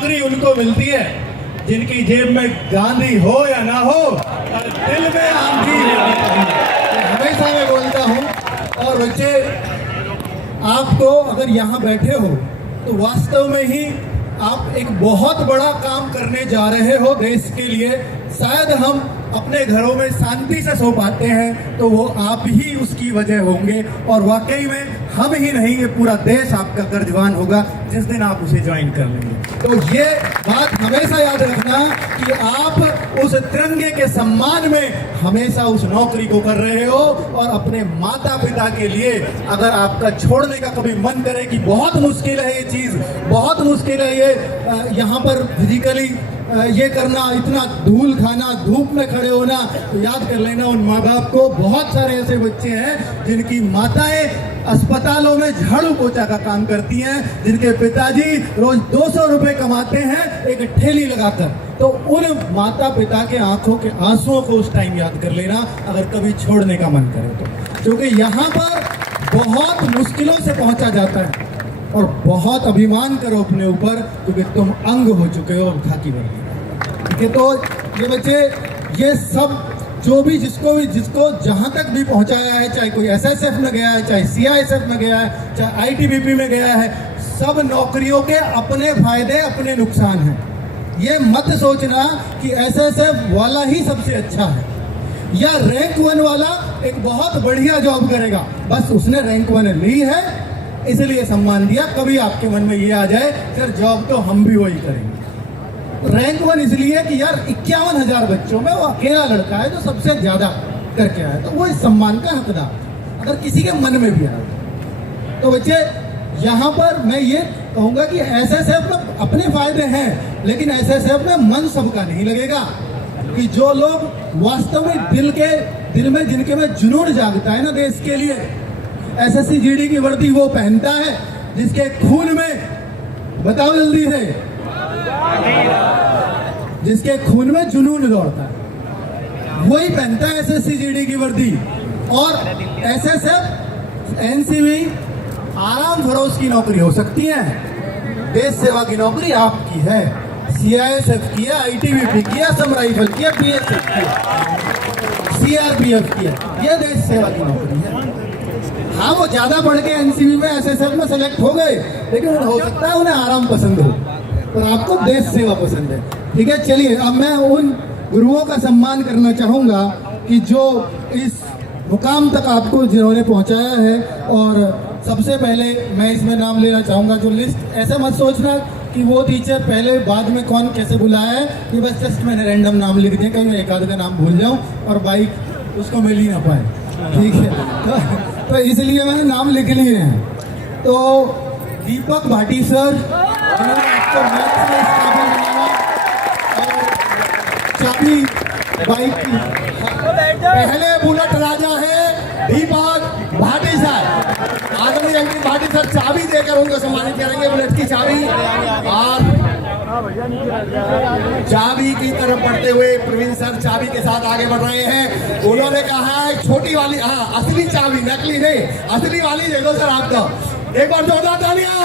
नौकरी उनको मिलती है जिनकी जेब में गांधी हो या ना हो और दिल में आंधी हमेशा मैं बोलता हूँ। और बच्चे, आपको अगर यहाँ बैठे हो तो वास्तव में ही आप एक बहुत बड़ा काम करने जा रहे हो देश के लिए। शायद हम अपने घरों में शांति से सो पाते हैं तो वो आप ही उसकी वजह होंगे, और वाकई में हम ही नहीं, ये पूरा देश आपका कर्जवान होगा जिस दिन आप उसे ज्वाइन कर लेंगे। तो ये बात हमेशा याद रखना कि आप उस तिरंगे के सम्मान में हमेशा उस नौकरी को कर रहे हो। और अपने माता पिता के लिए अगर आपका छोड़ने का कभी मन करे कि बहुत मुश्किल है ये चीज़, बहुत मुश्किल है ये यहाँ पर फिजिकली ये करना, इतना धूल खाना, धूप में खड़े होना, तो याद कर लेना उन माँ बाप को। बहुत सारे ऐसे बच्चे हैं जिनकी माताएं अस्पतालों में झाड़ू पोछा का काम करती हैं, जिनके पिताजी रोज 200 रुपए कमाते हैं एक ठेली लगाकर। तो उन माता पिता के आंखों के आंसुओं को उस टाइम याद कर लेना अगर कभी छोड़ने का मन करे तो, क्योंकि यहाँ पर बहुत मुश्किलों से पहुंचा जाता है। और बहुत अभिमान करो अपने ऊपर, क्योंकि तुम अंग हो चुके हो खाकी वर्दी। ठीक है, तो ये बच्चे, ये सब जो भी जिसको जहां तक भी पहुंचाया है, चाहे कोई एसएसएफ में गया है, चाहे सीआईएसएफ में गया है, चाहे आईटीबीपी में गया है, सब नौकरियों के अपने फायदे अपने नुकसान हैं। ये मत सोचना कि एसएसएफ वाला ही सबसे अच्छा है या रैंक 1 वाला एक बहुत बढ़िया जॉब करेगा, बस उसने रैंक 1 ली है इसलिए सम्मान दिया। कभी आपके मन में ये आ जाए सर जॉब तो हम भी वही करेंगे। रैंक 1 इसलिए कि यार 51,000 बच्चों में वो अकेला लड़का है जो सबसे ज्यादा करके आया, तो वो इस सम्मान का हकदार अगर किसी के मन में भी आया। तो बच्चे, यहाँ पर मैं ये कहूंगा कि एसएसएफ में अपने फायदे हैं, लेकिन एसएसएफ में मन सबका नहीं लगेगा। कि जो लोग वास्तव में दिल में जिनके में जुनून जागता है ना देश के लिए, एसएससी जीडी की वर्दी वो पहनता है जिसके खून में, बताओ जल्दी से, जिसके खून में जुनून दौड़ता है वही पहनता है एसएससी जीडी की वर्दी। और एसएसएफ, एनसीबी आराम फरोश की नौकरी हो सकती है, देश सेवा की नौकरी आपकी है। सीआईएसएफ की है, आईटीबीपी की है, असम राइफल की है, बीएसएफ की है, सीआरपीएफ की है, यह देश सेवा की नौकरी है। हाँ, वो ज्यादा बढ़ के एनसीबी में एसएसएफ में सेलेक्ट हो गए, लेकिन हो सकता है उन्हें आराम पसंद हो, पर आपको देश सेवा पसंद है। ठीक है, चलिए अब मैं उन गुरुओं का सम्मान करना चाहूंगा कि जो इस मुकाम तक आपको जिन्होंने पहुंचाया है। और सबसे पहले मैं इसमें नाम लेना चाहूंगा, जो लिस्ट, ऐसा मत सोचना कि वो टीचर पहले बाद में कौन कैसे बुलाया है, ये बस जस्ट मैंने रैंडम नाम लिख दिया, कहीं मैं एक आध का नाम भूल जाऊं और बाइक उसको मिल ही ना पाए। ठीक है, तो इसलिए मैंने नाम लिख लिए हैं। तो दीपक भाटी सर, जिन्होंने आपको मैथ्स में काबिल बनाया, और चाबी बाइक की पहले बुलेट राजा है दीपक भाटी सर। आदरणीय भाटी सर चाबी देकर उनको सम्मानित करेंगे, बुलेट की चाबी। और चाबी की तरफ बढ़ते हुए प्रवीण सर चाबी के साथ आगे बढ़ रहे हैं। उन्होंने कहा है छोटी वाली, हाँ असली चाबी, नकली नहीं, असली वाली दे दो सर आपको। एक बार जोरदार तालियां।